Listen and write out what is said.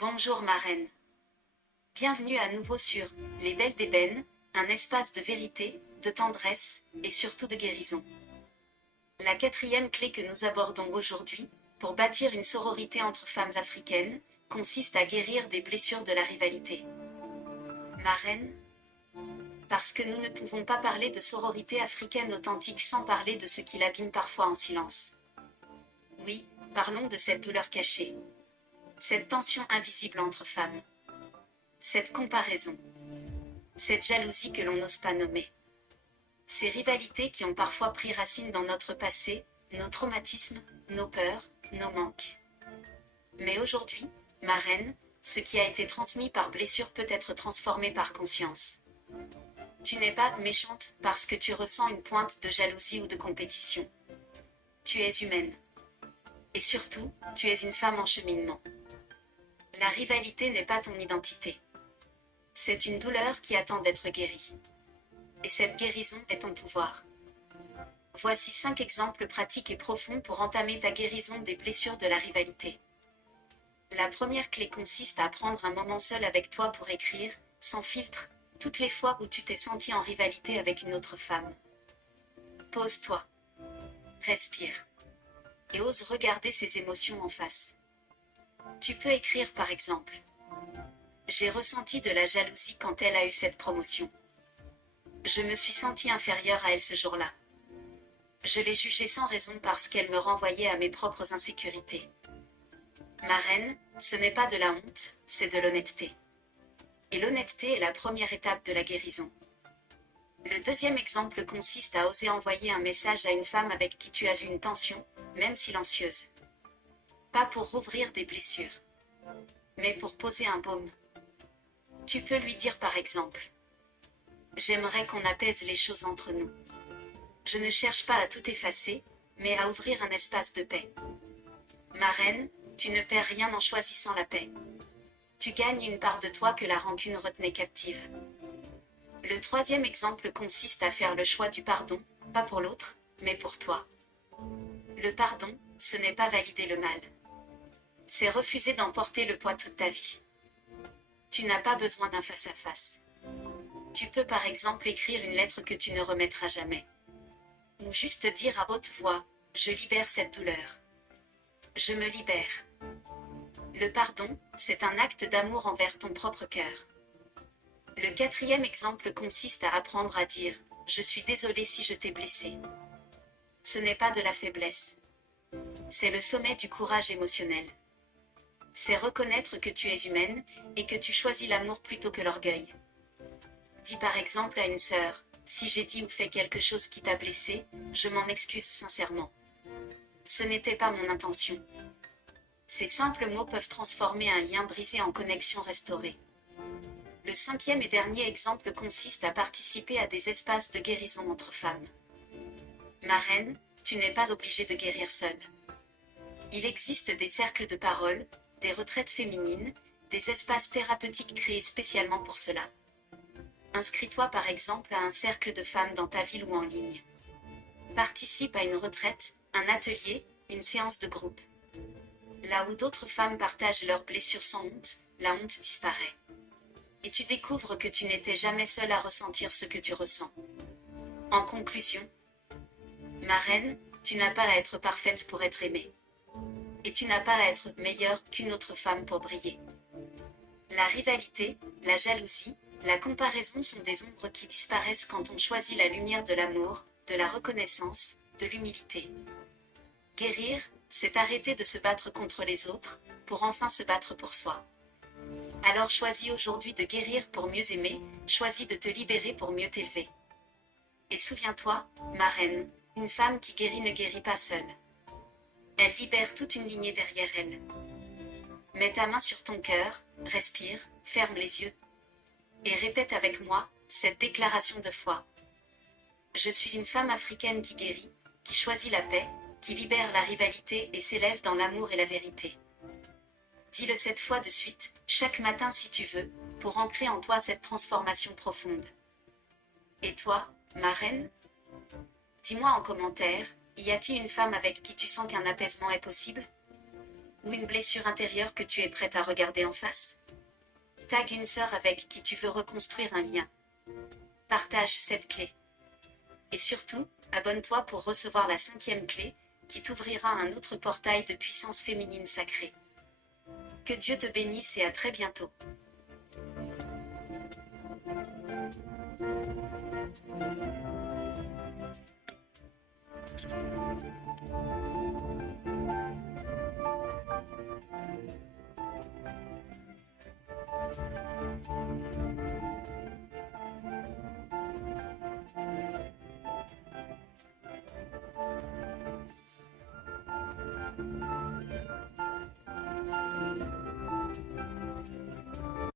Bonjour ma reine. Bienvenue à nouveau sur Les Belles d'Ébène, un espace de vérité, de tendresse et surtout de guérison. La quatrième clé que nous abordons aujourd'hui, pour bâtir une sororité entre femmes africaines, consiste à guérir des blessures de la rivalité. Ma reine, parce que nous ne pouvons pas parler de sororité africaine authentique sans parler de ce qui l'abîme parfois en silence. Oui, parlons de cette douleur cachée. Cette tension invisible entre femmes. Cette comparaison. Cette jalousie que l'on n'ose pas nommer. Ces rivalités qui ont parfois pris racine dans notre passé, nos traumatismes, nos peurs, nos manques. Mais aujourd'hui, ma reine, ce qui a été transmis par blessure peut être transformé par conscience. Tu n'es pas méchante parce que tu ressens une pointe de jalousie ou de compétition. Tu es humaine. Et surtout, tu es une femme en cheminement. La rivalité n'est pas ton identité. C'est une douleur qui attend d'être guérie. Et cette guérison est ton pouvoir. Voici 5 exemples pratiques et profonds pour entamer ta guérison des blessures de la rivalité. La première clé consiste à prendre un moment seul avec toi pour écrire, sans filtre, toutes les fois où tu t'es senti en rivalité avec une autre femme. Pose-toi. Respire. Et ose regarder ces émotions en face. Tu peux écrire par exemple. J'ai ressenti de la jalousie quand elle a eu cette promotion. Je me suis sentie inférieure à elle ce jour-là. Je l'ai jugée sans raison parce qu'elle me renvoyait à mes propres insécurités. Ma reine, ce n'est pas de la honte, c'est de l'honnêteté. Et l'honnêteté est la première étape de la guérison. Le deuxième exemple consiste à oser envoyer un message à une femme avec qui tu as eu une tension, même silencieuse. Pas pour rouvrir des blessures, mais pour poser un baume. Tu peux lui dire par exemple: j'aimerais qu'on apaise les choses entre nous. Je ne cherche pas à tout effacer, mais à ouvrir un espace de paix. Ma reine, tu ne perds rien en choisissant la paix. Tu gagnes une part de toi que la rancune retenait captive. Le troisième exemple consiste à faire le choix du pardon, pas pour l'autre, mais pour toi. Le pardon, ce n'est pas valider le mal. C'est refuser d'en porter le poids toute ta vie. Tu n'as pas besoin d'un face-à-face. Tu peux par exemple écrire une lettre que tu ne remettras jamais. Ou juste dire à haute voix: je libère cette douleur. Je me libère. Le pardon, c'est un acte d'amour envers ton propre cœur. Le quatrième exemple consiste à apprendre à dire: je suis désolé si je t'ai blessé. Ce n'est pas de la faiblesse. C'est le sommet du courage émotionnel. C'est reconnaître que tu es humaine, et que tu choisis l'amour plutôt que l'orgueil. Dis par exemple à une sœur: si j'ai dit ou fait quelque chose qui t'a blessé, je m'en excuse sincèrement. Ce n'était pas mon intention. Ces simples mots peuvent transformer un lien brisé en connexion restaurée. Le cinquième et dernier exemple consiste à participer à des espaces de guérison entre femmes. Ma reine, tu n'es pas obligée de guérir seule. Il existe des cercles de parole, des retraites féminines, des espaces thérapeutiques créés spécialement pour cela. Inscris-toi par exemple à un cercle de femmes dans ta ville ou en ligne. Participe à une retraite, un atelier, une séance de groupe. Là où d'autres femmes partagent leurs blessures sans honte, la honte disparaît. Et tu découvres que tu n'étais jamais seule à ressentir ce que tu ressens. En conclusion, ma reine, tu n'as pas à être parfaite pour être aimée. Et tu n'as pas à être meilleure qu'une autre femme pour briller. La rivalité, la jalousie, la comparaison sont des ombres qui disparaissent quand on choisit la lumière de l'amour, de la reconnaissance, de l'humilité. Guérir, c'est arrêter de se battre contre les autres, pour enfin se battre pour soi. Alors choisis aujourd'hui de guérir pour mieux aimer, choisis de te libérer pour mieux t'élever. Et souviens-toi, ma reine, une femme qui guérit ne guérit pas seule. Elle libère toute une lignée derrière elle. Mets ta main sur ton cœur, respire, ferme les yeux. Et répète avec moi cette déclaration de foi. Je suis une femme africaine qui guérit, qui choisit la paix, qui libère la rivalité et s'élève dans l'amour et la vérité. Dis-le 7 fois de suite, chaque matin si tu veux, pour ancrer en toi cette transformation profonde. Et toi, ma reine? Dis-moi en commentaire, y a-t-il une femme avec qui tu sens qu'un apaisement est possible? Ou une blessure intérieure que tu es prête à regarder en face? Tag une sœur avec qui tu veux reconstruire un lien. Partage cette clé. Et surtout, abonne-toi pour recevoir la 5e clé, qui t'ouvrira un autre portail de puissance féminine sacrée. Que Dieu te bénisse et à très bientôt.